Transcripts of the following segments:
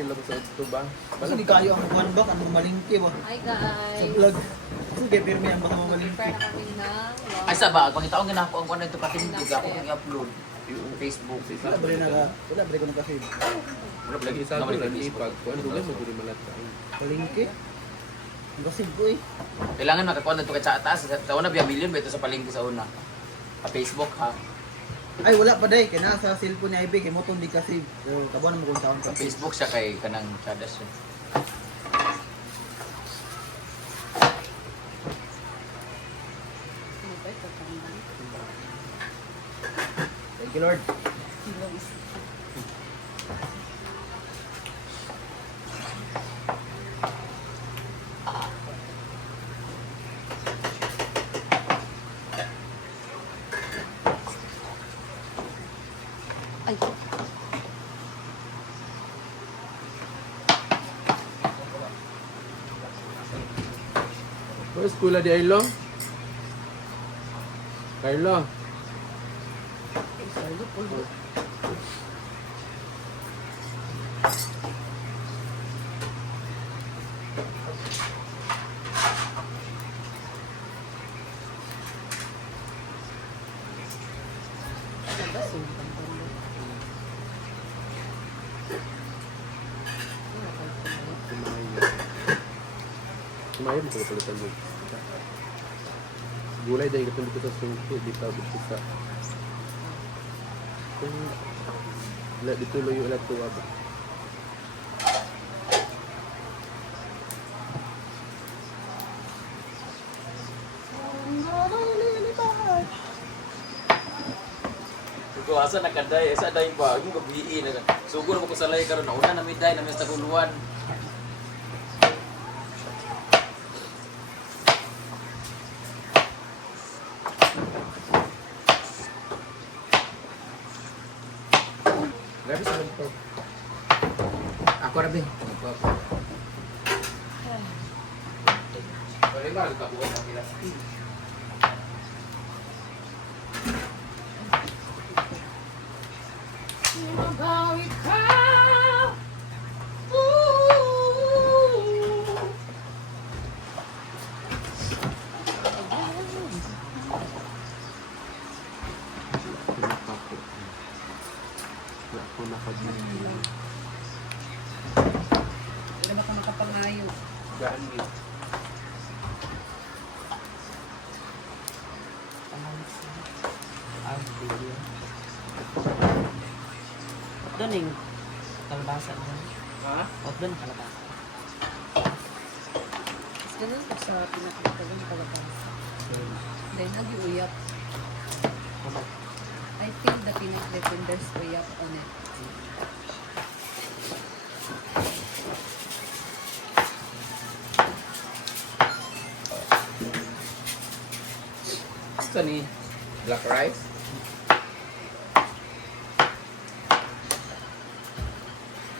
kilo ko sa ito ba? Kasi di kayo ang one back, ang mamalingki ba? Hi Sa guys! vlog. Sige, pirmi ang baka mamalingki. Prepare na kami ng Ay sa ba, pangita ko ginako ang kuno ito patindig ako kung i-upload yung Facebook. Wala ba rin wala ba rin ko nagka-save? Wala ba lagi Lagi sa sa ako lang Facebook. ipag. Kung ano ba mo guri malata. Palingki? Ang kasig ko eh. Kailangan makakuha na ito kay sa taas. Sa una biya million ba ito sa palengke sa una. Sa Facebook ha. Ay, wala pa day. Kaya sa cellphone niya ibig, kay mo di ka-save. So, tabuan mo kung saan Sa ka. Facebook siya kay kanang chadas yun. Thank you, Lord. Ay, Where's Kula di Ailo? Carlo. Kumain mo palitan mo. Gulay dahil katong dito sa sungko, dito dito sa. Kung wala dito loyo ulat tuwa ba. Ito asa nakaday, asa day ba? Yung gabi na. Sugod mo ko sa lay karon na una na miday na sa kuluan. Grabe sa lagpo. Ako ra be. Wala ba ka buwan sa pilas. About ikaw. Wala ko nakabili. Hindi na ako nakapangayo. Gaan ni. Doon yung kalabasa doon. Ha? O doon kalabasa. Mas ganun ko sa pinakatagang kalabasa. Then, nag-iuyap. I think the peanut butter there's uyap on it. Ito ni black rice.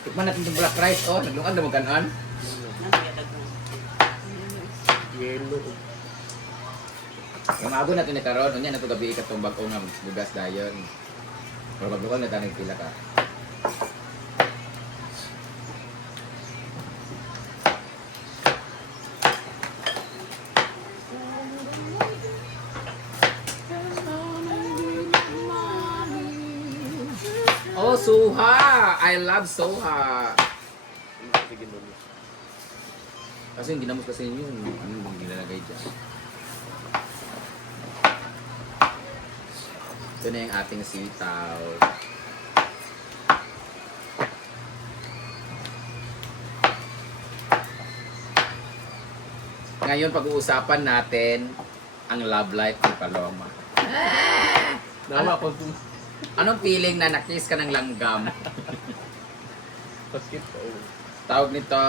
Tikman natin itong black rice. Oh, naglungan na maganon. Nasiyadag mo. Yellow. Yung mago natin ni karon, unya na ito gabi ikatong bag-o nga bugas dayon. Pero maglungan na tayo pila ka. Oh, suha! I love suha! Sige mo. Kasi yung ginamos kasi yun, ano bang nilalagay dyan? Ito na yung ating sitaw. Ngayon pag-uusapan natin ang love life ni Paloma. Nawa ko kung Anong feeling na nakiss ka ng langgam? sakit pa. Tawag nito,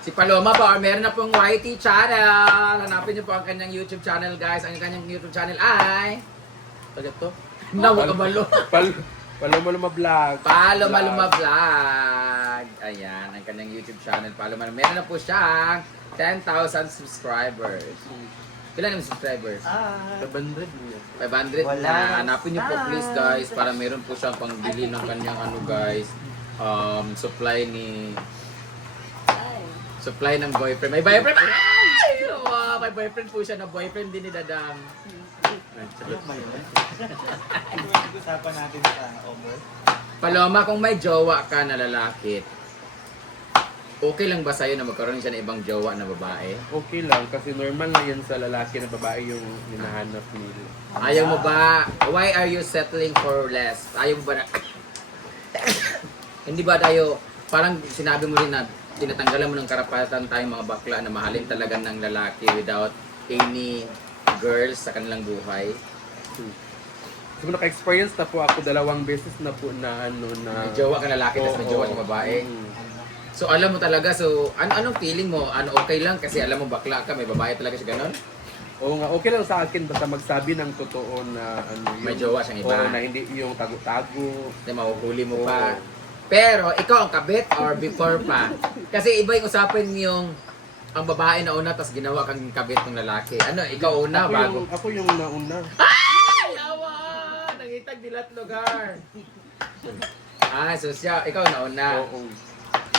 si Paloma po, meron na pong YT channel. Hanapin niyo po ang kanyang YouTube channel, guys. Ang kanyang YouTube channel ay Taga to? Nawa Kabalo. Paloma vlog. Paloma Vlog. Ayan, ang kanyang YouTube channel. Paloma. Meron na po siyang 10,000 subscribers. Ilan yung subscribers? 500 niya. 500 Wala. na. Hanapin niyo po please guys para meron po siyang pangbili ng kanyang ano guys. supply ni Ay. supply ng boyfriend. May boyfriend! Ay! Wow, may boyfriend po siya na boyfriend din ni Dadang. Usapan natin sa over. Paloma, kung may jowa ka na lalaki, okay lang ba sa'yo na magkaroon siya ng ibang jowa na babae? Okay lang, kasi normal na yan sa lalaki na babae yung hinahanap nila. Ayaw mo ba? Why are you settling for less? Ayaw mo ba na... Hindi ba tayo, parang sinabi mo rin na tinatanggalan mo ng karapatan tayong mga bakla na mahalin talaga ng lalaki without any girls sa kanilang buhay? So, naka-experience na po ako 2 beses na po na May jowa ka lalaki, tapos may jowa ka babae. So alam mo talaga, so anong feeling mo? Okay lang kasi alam mo bakla ka, may babae talaga siya ganon? Oo nga, okay lang sa akin basta magsabi ng totoo na May jowa siyang iba. Oo, na hindi yung tago-tago. Na mahuhuli mo Oo. pa. Pero ikaw ang kabit or before pa? Kasi iba yung usapin yung ang babae na una tapos ginawa kang kabit ng lalaki. Ano, ikaw una bago? Ako yung nauna. Ay! Awa! Nangitag dilat lugar. So siya, ikaw na una. Oo.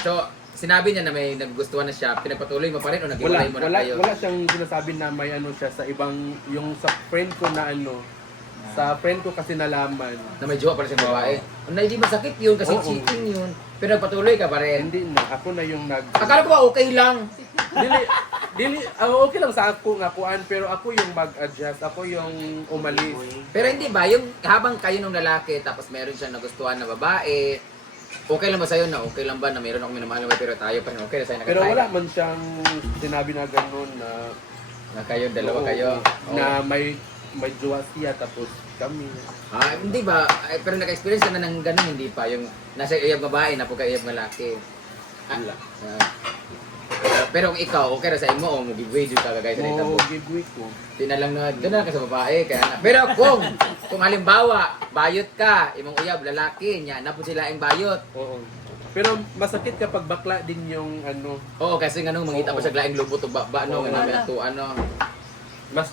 So, sinabi niya na may nagustuhan na siya, pinagpatuloy mo pa rin o nag-iwalay mo na kayo? Wala siyang sinasabi na may siya sa ibang, yung sa friend ko na sa friend ko kasi nalaman. Na may jowa pala siyang babae. Na hindi masakit yun kasi Oo. cheating yun. Pero nagpatuloy ka pa rin. Hindi na, ako na yung Akala ko ba okay lang? Okay lang sa ako nga kuan, pero ako yung mag-adjust, ako yung umalis. Pero hindi ba, yung habang kayo ng lalaki tapos meron siyang nagustuhan na babae, okay lang ba sa'yo na okay lang ba na meron akong minamahal na babae pero tayo pa rin okay na sa'yo na Pero wala man siyang sinabi na gano'n na kayo, dalawa oo, kayo. na may jowa siya tapos kami. Hindi ba, pero naka-experience ka na ng gano'n, hindi pa. Yung nasa iyab babae, napuka iyab lalaki. Wala. Pero kung ikaw, okay na sa imo, o mag-giveaway dito ka kagaya sa Oo, nitabo. giveaway ko. Di na lang na, doon na lang ka sa babae. Kaya na. Pero kung halimbawa, bayot ka, imong uyab, lalaki, niya, na po sila ang bayot. Oo. Pero masakit kapag bakla din yung Oo, kasi nga nung mangita pa sa glaing lubot o ba, no, Oo. Mas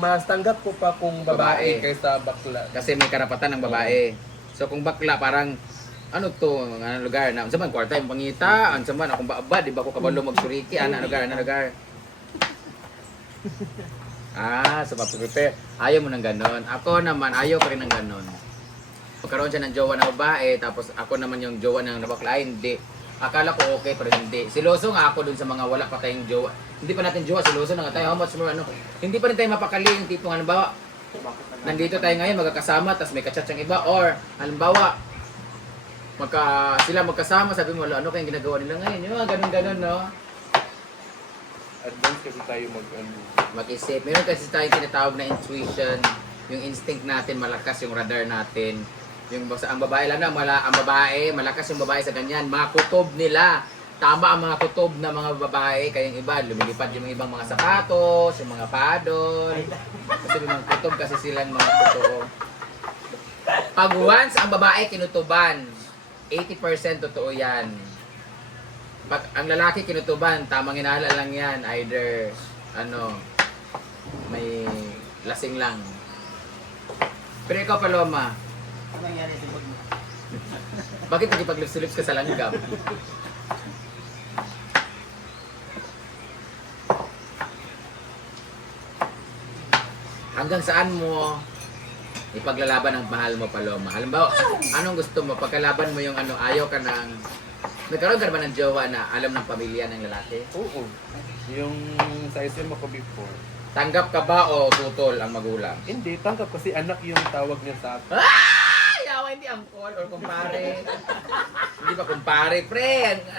mas tanggap ko pa kung babae Babae. kaysa bakla. kasi may karapatan ng babae. So kung bakla, parang, ano to, anong lugar na, unsa man, kwarta yung pangita, unsa man, akong baaba, di ba ko kabalo magsuriki, anong lugar. So prepare. Ayaw mo ng ganon. Ako naman, ayaw ko rin ng ganon. Pagkaroon siya ng jowa na babae, tapos ako naman yung jowa ng nabakla, hindi. Akala ko okay, pero hindi. Siloso nga ako dun sa mga wala pa tayong jowa. Hindi pa natin jowa, siloso na nga tayo. How much more, Hindi pa rin tayo mapakali yung tipong, halimbawa, nandito tayo ngayon, magkakasama, tapos may kachat siyang iba, or, halimbawa, sila magkasama, sabi mo, ano kayong ginagawa nila ngayon? Yung ganun-ganun, no? Advance kasi tayo Mag-isip. Meron kasi tayong tinatawag na intuition. Yung instinct natin, malakas yung radar natin. Yung ang babae lang na, ang babae, malakas yung babae sa ganyan. Mga kutob nila. Tama ang mga kutob na mga babae. Kaya yung iba, lumilipad yung ibang mga sapatos, yung mga padol. Kasi yung mga kutob kasi silang mga totoo. Pag once ang babae kinutuban, 80% totoo yan. Pag ang lalaki kinutuban, tamang inala lang yan. Either, may lasing lang. Pero ikaw, Paloma, Ano nangyari sa bag mo? bakit nagipag-lips-to-lips ka sa langgam? Hanggang saan mo ipaglalaban ang mahal mo, Paloma? Halimbawa, anong gusto mo? Pagkalaban mo yung ayaw ka ng... Nagkaroon ka naman ng jowa na alam ng pamilya ng lalaki? Oo. Yung sa SM ako before. Tanggap ka ba o tutol ang magulang? Hindi, tanggap kasi anak yung tawag niya sa akin. Yawa, hindi angkol or kumpare. Hindi ba kumpare, pre?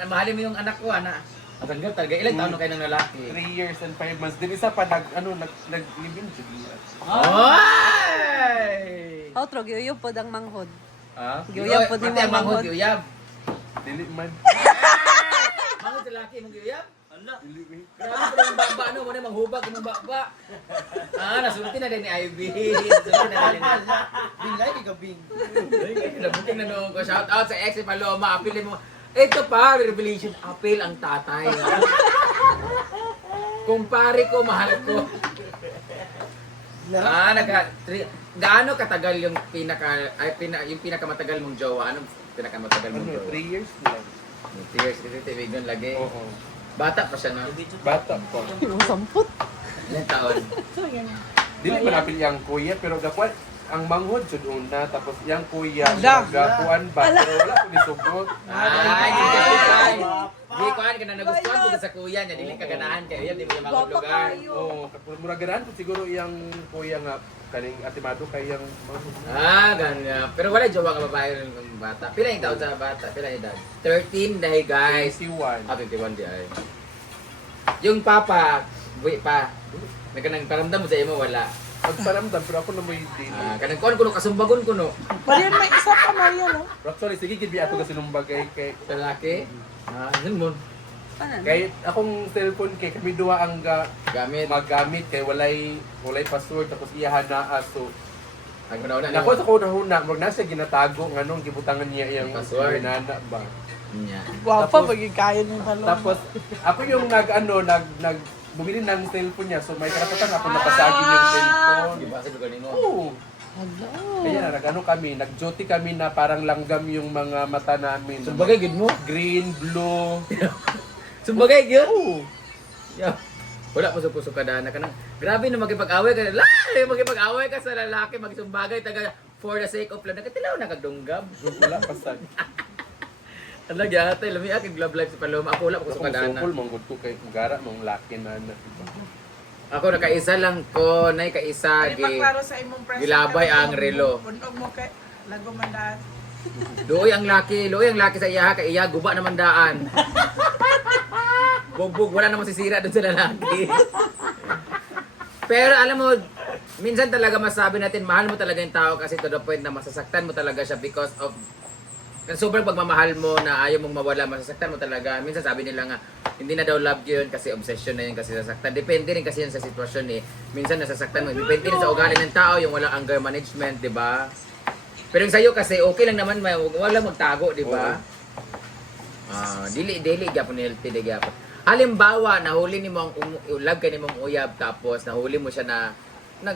Mahalin mo yung anak ko, ana. Ang tanggap talaga. Ilang taon na kayo ng lalaki? 3 years and 5 months. Din isa pa nag-live-in siya. Ay! Outro, giyuyog po ang manghod. Ah? Giyuyab po din Pati ang mga manghod, manghod. giyuyab. Dili man. Manghod sa laki, mong giyuyab? Dili man. Grabe pa yung baba, ano? Muna manghubag, yung baba. Nasulti na din ni Ivy. Nasulti na din ni Bing, like ka, Bing. Nabuting na noon ko. Shout out sa ex ni Paloma. Apilin mo. Ito pa, revelation. Apil ang tatay. Kumpare ko, mahal ko. Gaano katagal yung yung pinakamatagal mong jowa? Anong pinakamatagal mo Ano, jowa? 3 years lang. 3 years kasi tibigyan lagi. Oo. Bata pa siya, no? Bata pa. Yung samput. Ilang taon? Dili malapit yang kuya pero gakuan ang manghod jud una tapos yang kuya Ala. gakuan ba pero wala ko nisugot. Ay, hindi kasi kay. Di ko ka na nagustuhan ko sa kuya niya, dili ka ganahan kay iya, di mo niya Gwapa lugar. kayo. Oo, mura ganahan ko siguro yang kuya nga kaning atimado kay yang manghod. Ah, ganyan. Pero wala jowa ka babae ng bata. Pila yung taon sa bata? Pila yung edad? 13 dahil guys. 21. Ah, 21 di ay. Yung papa, buwi pa. May kanang paramdam mo sa imo, wala. Pagparamdam pero ako na may din. Ah, kanang kuno kasumbagon kuno. Marian, may isa pa, Marian, no? Actually sige gid ato kasi nung bagay kay Sa laki. Ah, yun mo. Ano? kay akong cellphone kay kami duha ang Gamit. magamit kay walay password tapos iyahan na aso. Ang una-una. Nako sa kuna-huna, wag na siya ginatago nganong gibutangan niya yung Password. nana ba. Niya. Gwapa, Tapos- paging kaya ng balon. Tapos ako yung nag bumili ng cellphone niya so may karapatan ako napasagin yung cellphone. Di ba sa lugar nimo? Oo. Hala. Kaya nag-ano kami, nag-duty kami na parang langgam yung mga mata namin. Sumbagay gid mo. Green, blue. Sumbagay gyud. Oo. Yeah. Wala mo sa puso ka dana ka nang. Grabe na magipag-away ka. Magipag-away ka sa lalaki, magsumbagay taga for the sake of love. Nakatilaw na kagdunggab. Wala pasag. Ano gyata, lami aking love life sa Paloma. Ako wala ko sa Ako kadana. sukol manggod ko kay gara mong laki na na. Ako nakaisa lang ko, nay kaisa Ay, gi. paklaro sa imong present. Gilabay ang relo. Punog mo kay lago mandaan. Luoy ang laki sa iya kay iya guba naman daan. Bugbog wala namang sisira doon sa lalaki. Pero alam mo, minsan talaga masabi natin mahal mo talaga yung tao kasi to the point na masasaktan mo talaga siya because of sobrang pagmamahal mo na ayaw mong mawala, masasaktan mo talaga. Minsan sabi nila nga, hindi na daw love yun kasi obsession na yun kasi sasaktan. Depende rin kasi yun sa sitwasyon eh. Minsan nasasaktan mo. Depende rin sa ugali ng tao, yung walang anger management, di ba? Pero yung sa'yo kasi, okay lang naman, wala magtago, di ba? Dili, gyapon healthy, di gyapon. Halimbawa, nahuli ni mo ang love ka ni mong uyab, tapos nahuli mo siya na,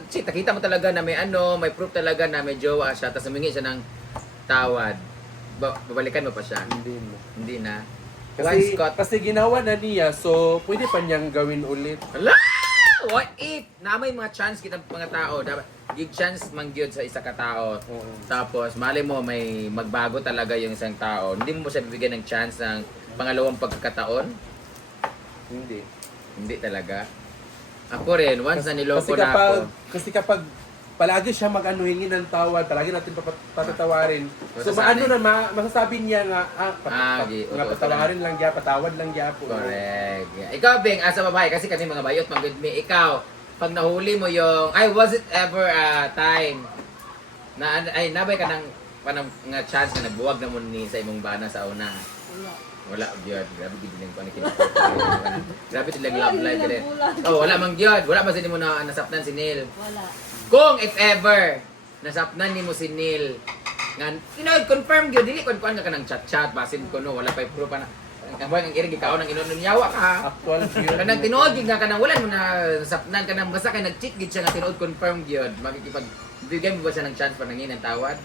kita mo talaga na may may proof talaga na may jowa siya, tapos humingi siya ng tawad. Babalikan mo pa siya? Hindi na. Kasi, Once caught. kasi ginawa na niya, so pwede pa niyang gawin ulit. Hala! What if? Na may mga chance kita mga tao. Dapat give chance man gyud sa isa ka tao. Oo. Tapos mali mo may magbago talaga yung isang tao. Hindi mo siya bibigyan ng chance ng pangalawang pagkakataon? Hindi. Hindi talaga. Ako rin, once na niloko na ako. Kasi kapag palagi siya hingi ng tawad, palagi natin patatawarin. So Masasanay. masasabi niya nga, Oo, patawarin lang niya, patawad lang niya po. Correct. Yeah. Ikaw, Beng, as a babae, kasi kami mga bayot, mag-good me. Ikaw, pag nahuli mo yung, was it ever a time na, nabay ka ng, nga chance na nagbuwag na mo ni sa imong bana sa una? Wala. Wala, gyud. Grabe gid ning kuan Grabe sila love life gid. Oh, wala man gyud. Wala man sa mo na nasapnan si Neil. Wala. Kung if ever nasapnan nimo si Neil, nga confirm gyud dili kon nga kanang chat-chat basin ko no, wala pa proof na. Ang boy ang irig ikaw nang inon yawa ka. Actual view. Kanang tinuod gyud nga kanang wala mo na nasapnan kanang basta kay nag-cheat gyud siya nga tinuod confirm gyud. Makikipag bigyan mo ba siya ng chance para nangin ng tawad?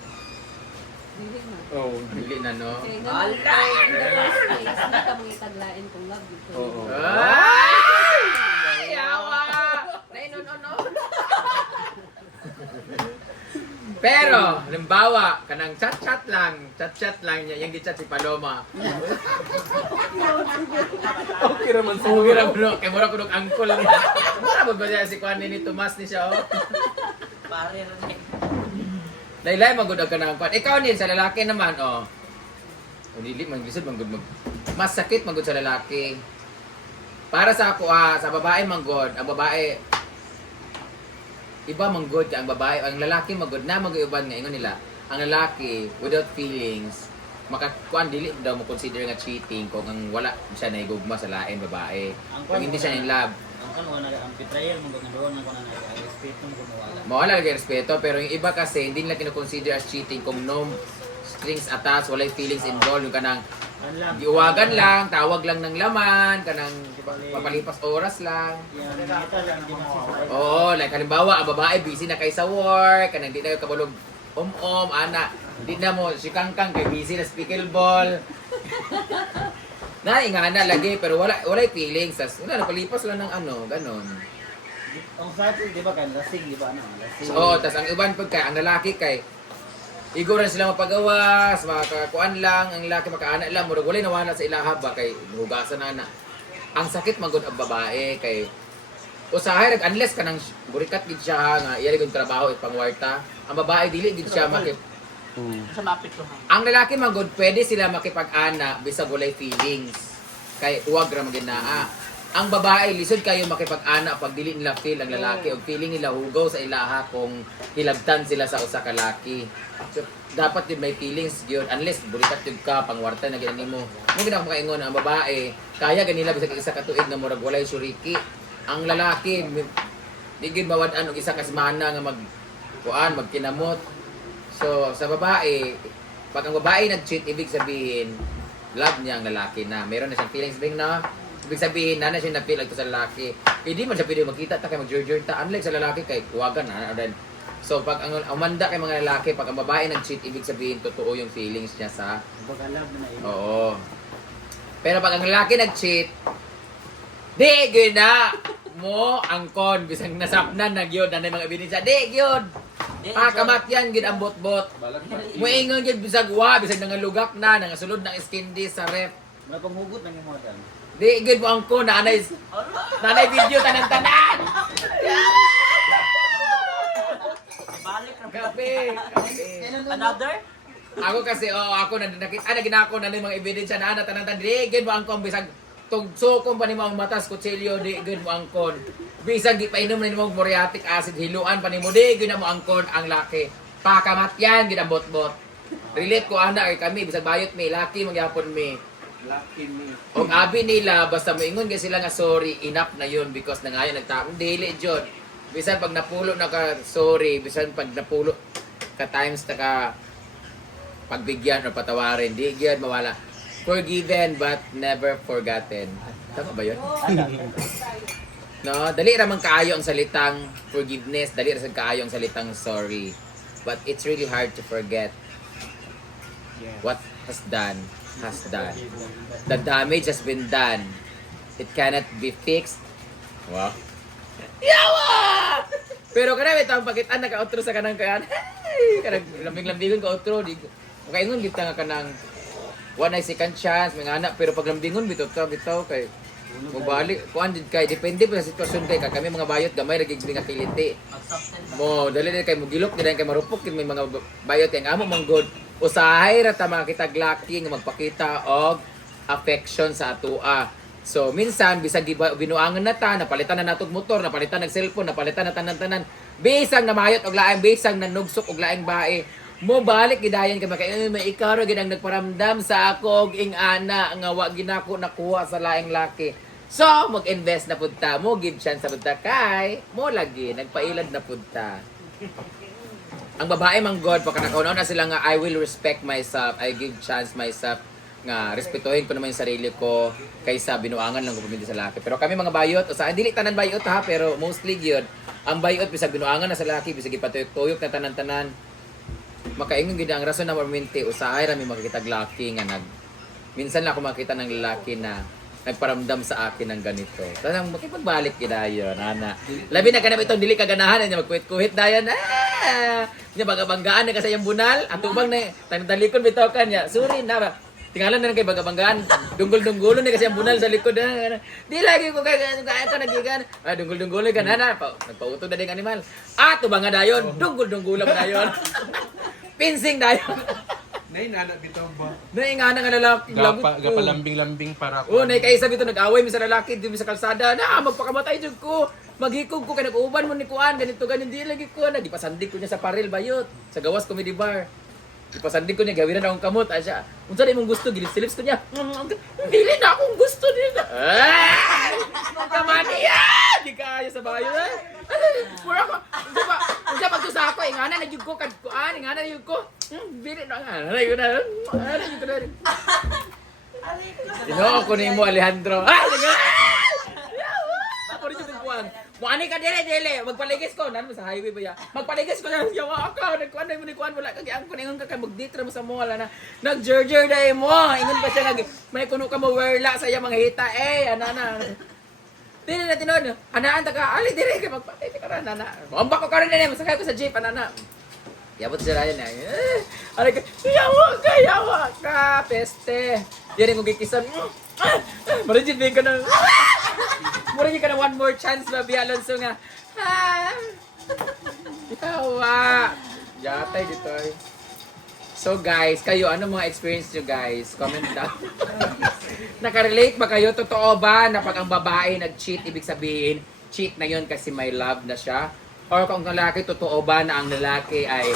Dili na. Oh, Dili na no. Okay, naman tayo. In the first place, hindi ka mga taglain kung love you. Oo. Ay! Yawa! Nay, no. Pero, halimbawa, kanang chat-chat lang niya, yung gi-chat si Paloma. Okay naman So, gira ko no, kay mura ko nung angkol niya. Mura ba siya si Juan ni Tomas ni siya, oh? Pare rin. Laylay, magod ka ng Juan. Ikaw din, sa lalaki naman, oh. Dili, maglisod, magod mas sakit magod sa lalaki. Para sa ako, sa babae manggod, ang babae, iba manggod ka, ang babae, ang lalaki manggod na mag-iuban nga ingon nila. Ang lalaki without feelings, makakuan dili daw mo consider nga cheating kung ang wala siya naigugma sa lain babae. Kung hindi siya in love. Ang kan wala ang betrayal mo gud doon ang kuno na respeto mo kuno wala. Mawala lagi respeto, pero yung iba kasi hindi nila kino-consider as cheating kung no strings attached, wala feelings involved, yung kanang giuwagan lang, tawag lang ng laman, kanang papalipas oras lang. Yan kita lang di mo. Oo, like halimbawa, ang babae busy na kay sa work, kanang di na kabulog ana. Hindi na mo, si Kangkang kay busy na sa pickleball. Naingana lagi, pero wala feelings. Tas, wala, napalipas lang ng ano, ganon. Ang sa atin, di ba, kan lasing, di ba, ano? Lasing. Oo, tas ang iban pagka, ang lalaki kay, iguran sila mapagawas, makakuan lang, ang lalaki makaana lang, murag walay nawala sa ilaha ba, kay hugasan na. Ang sakit magod ang babae, kay, usahay, unless ka nang burikat gid siya nga, iya yung trabaho, ipangwarta, ang babae, dili gid siya Sa mapit ko. ang lalaki magod, pwede sila makipag-ana bisag walay feelings. Kay huwag ra maginaa. Ang babae lisod kayo makipag-ana pag dili nila feel ang lalaki o feeling nila hugaw sa ilaha kung hilabtan sila sa usa ka laki. So dapat yun may feelings yun unless burikat yun ka pangwarta na ginani mo. Mo gid ako makaingon ang babae kaya ganila bisag isa ka tuig na murag walay suriki. Ang lalaki di gid mawad-an og isa ka semana nga magkinamot. So, sa babae, pag ang babae nag-cheat, ibig sabihin, love niya ang lalaki na. Meron na siyang feelings being na. Ibig sabihin, na siya na-feel ito sa lalaki. Hindi man siya pwede makita, kaya mag-jur-jur ta. Unlike sa lalaki, kay kuwagan na. So, pag ang umanda kay mga lalaki, pag ang babae nag-cheat, ibig sabihin, totoo yung feelings niya sa... Pag-alab na yun. Oo. Pero pag ang lalaki nag-cheat, di, gina mo ang kon. Bisang nasapnan na gyud na mga ebidensya. Di, gyud. Kamatyan gid ang bot-bot. Muingon gid bisag bisag nangalugak na, nangasulod ng skin di sa ref. May panghugot ng mo dan. Di gid mo ang ko na anay video tanan-tanan. Balik na. Kape. Another? Ako kasi ako na nakita ginako na mga ebidensya na ana tanan-tanan. Di gid mo ang kon bisag tugso ko pa nimo ang matas kutsilyo di gid mo ang kon. Bisag gipainom na nimo muriatic acid hiluan pa nimo di gid mo ang kon ang laki. Pakamatyan gid ang bot-bot. Relate ko ana kay kami bisag bayot may laki magyapon mi. Lucky me. Og abi nila basta moingon gyud sila nga sorry enough na yun because nangayon nagtaong dili jud. Bisan pag napulo na ka sorry, bisan pag napulo ka times na ka pagbigyan o patawarin, di gyud mawala. Forgiven but never forgotten. Tama ba yun? No, dali ra man kaayo ang salitang forgiveness, dali ra sad kaayo ang salitang sorry. But it's really hard to forget what has done. The damage has been done. It cannot be fixed. Wow. Yawa! Pero kada ito ang pakitaan naka-outro sa kanang kayan. Kanang lambing-lambingon ka outro. Makaingon kita nga kanang one night second chance, mga anak, pero pag lambingon bitaw kay mabalik kuan din kay depende pa sa sitwasyon kay kami mga bayot gamay lagi nga kiliti. Mo dali kay mugilok din kay marupok kay may mga bayot kay amo manggod. Usahay ra ta makita glaki nga magpakita og affection sa atua. So minsan bisag binuangan na ta, napalitan na natog motor, napalitan nag cellphone, napalitan na tanan-tanan. Bisag na mayot og laing bisag na nugsok og laing bae. Mo balik gidayan kay may ikaw ra gid ang nagparamdam sa ako og ing-ana nga wa ginako nakuha sa laing laki. So mag-invest na pud ta, mo give chance sa pud ta kay mo lagi nagpailad na pud ta. Ang babae man god pagka nakaunaw na sila nga I will respect myself, I give chance myself nga respetuhin ko naman yung sarili ko kaysa binuangan lang ko pumili sa laki. Pero kami mga bayot, o sa dili tanan bayot ha, pero mostly gyud ang bayot bisag binuangan na sa laki, bisag ipatuyok-tuyok na tanan-tanan. Makaingon gid ang rason na mormente usahay ra mi makikita laki nga minsan lang ako makita ng lalaki na nagparamdam sa akin ng ganito. Tanang makipagbalik gidayon ana. Labi na kanami itong dili kaganahan niya magkuhit-kuhit dayon. Nya bagabanggaan na kasi yung bunal, atubang na talikod bitaw kanya. Sorry na ba. Tingalan na kay bagabanggaan. Dunggol-dunggolon ni kasi ang bunal sa likod. Di lagi ko kaya ka nagigan. Dunggol-dunggolon ka na. Nagpautod na ding animal. Tubang nga dayon. Dunggol-dunggolan mo dayon. Pinsing dayon. Nay nana bitaw ba? Naingana nga lalaki. Gapa lambing-lambing para ko. Nay kaysa bitaw nag-away mi sa lalaki di mi sa kalsada. Magpakamatay jud ko. Maghikog ko kay nag-uban mo ni kuan ganito ganyan di lagi ko na gipasandig ko niya sa paril bayot sa gawas comedy bar. Ipasandig ko niya, gawiran akong kamot. Asya, unsa na imong gusto, gilis-lips ko niya. Dili na akong gusto nila. Kamani yan! Di kaya sa bayo na. Pura ko. Unsa pa to sa ako, ingana na yun ko, kadkuan, ingana na yun ko. Dili na nga, na yun na. Sinoo ko ni mo, Alejandro. Ako rin yung kukuan. Muani ka dili. Magpaligis ko nan sa highway ba ya. Magpaligis ko na yawa ka. Nagkuan mo ni kuan wala kag ang kuningon ka kay magditra mo sa mall na. Nag-jerjer day mo. Ingon pa siya may kuno ka mo werla sa iya mga hita ana. Dili na tinon. Anaan ta ka. Ali dili kay magpatay ka ra nana. Bomba ko karon ni masakay ko sa jeep ana. Yabot sila yan Alay ka. Yawa ka. Peste. Yan yung gikisan. Marajin ka na. Murag ka na one more chance Baby Alonso nga. Yawa. Yatay dito ay. So guys, kayo ano mga experience nyo guys? Comment down. Nakarelate ba kayo? Totoo ba na pag ang babae nag-cheat, ibig sabihin, cheat na yon kasi may love na siya? Or kung ang lalaki, totoo ba na ang lalaki ay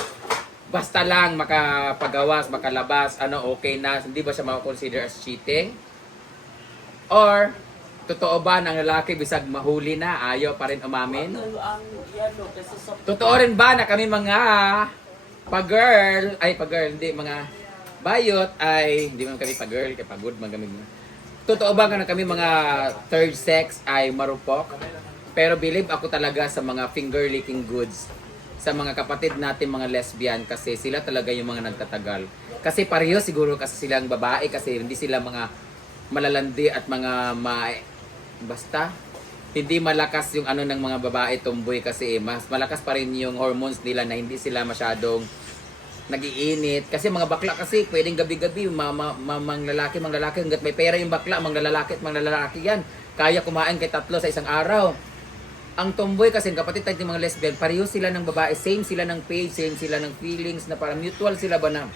basta lang makapagawas, makalabas, okay na, hindi ba siya makakonsider as cheating? Or, totoo ba na ang lalaki bisag mahuli na, ayaw pa rin umamin? Totoo rin ba na kami mga pag-girl, hindi, mga bayot ay, hindi man kami pag-girl, kaya pagod man kami. Totoo ba na kami mga third sex ay marupok? Pero believe ako talaga sa mga finger-licking goods. Sa mga kapatid natin mga lesbian kasi sila talaga yung mga nagtatagal. Kasi pareho siguro kasi silang babae kasi hindi sila mga malalandi at mga basta hindi malakas yung ng mga babae tomboy kasi mas malakas pa rin yung hormones nila na hindi sila masyadong nagiinit kasi mga bakla kasi pwedeng gabi-gabi mang lalaki hangga't may pera yung bakla mang lalaki yan kaya kumain kay 3 sa isang araw. Ang tomboy kasi kapatid tayo mga lesbian, pareho sila ng babae, same sila ng page, same sila ng feelings na parang mutual sila ba na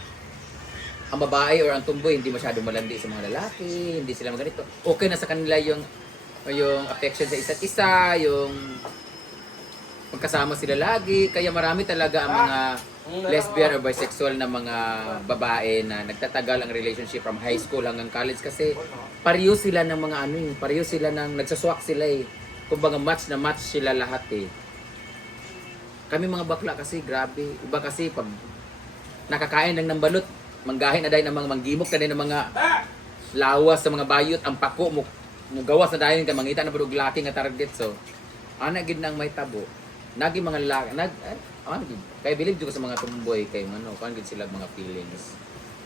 ang babae or ang tomboy hindi masyadong malandi sa mga lalaki, hindi sila maganito. Okay na sa kanila yung affection sa isa't isa, yung magkasama sila lagi, kaya marami talaga ang mga lesbian or bisexual na mga babae na nagtatagal ang relationship from high school hanggang college kasi pareho sila ng mga pareho sila ng nagsaswak sila kumbaga match na match sila lahat Kami mga bakla kasi grabe. Iba kasi pag nakakain lang ng balot, manggahin na dahil ng mga manggimok na dahil ng mga lawas sa mga bayot, ang pako mo gawas na dahil ka mangita na pag laki nga target. So, gid nang may tabo. Nagi mga lalaki, kaya believe ko sa mga tumboy kay gid sila mga feelings.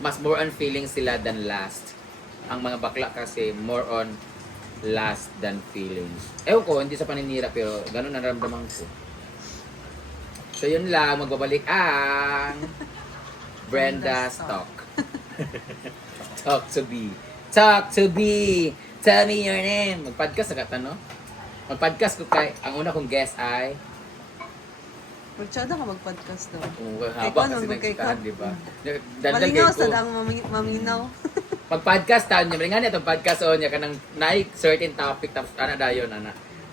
Mas more on feelings sila than last. Ang mga bakla kasi more on last than feelings. Ewan ko, hindi sa paninira pero ganun ang naramdaman ko. So yun lang, magbabalik ang Brenda's Talk. Talk to be. Talk to be. Tell me your name. Mag-podcast agad Mag-podcast ko kay, ang una kong guest ay Magtsada ka mag-podcast daw. haba kasi nagsitahan, di ba? Malinaw sa dang maminaw. Pag-podcast tayo niya, nga niya itong podcast o niya kanang certain topic tapos dayon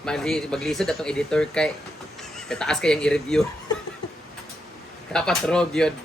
maglisod atong editor kay taas kayang i-review. Dapat rog yun.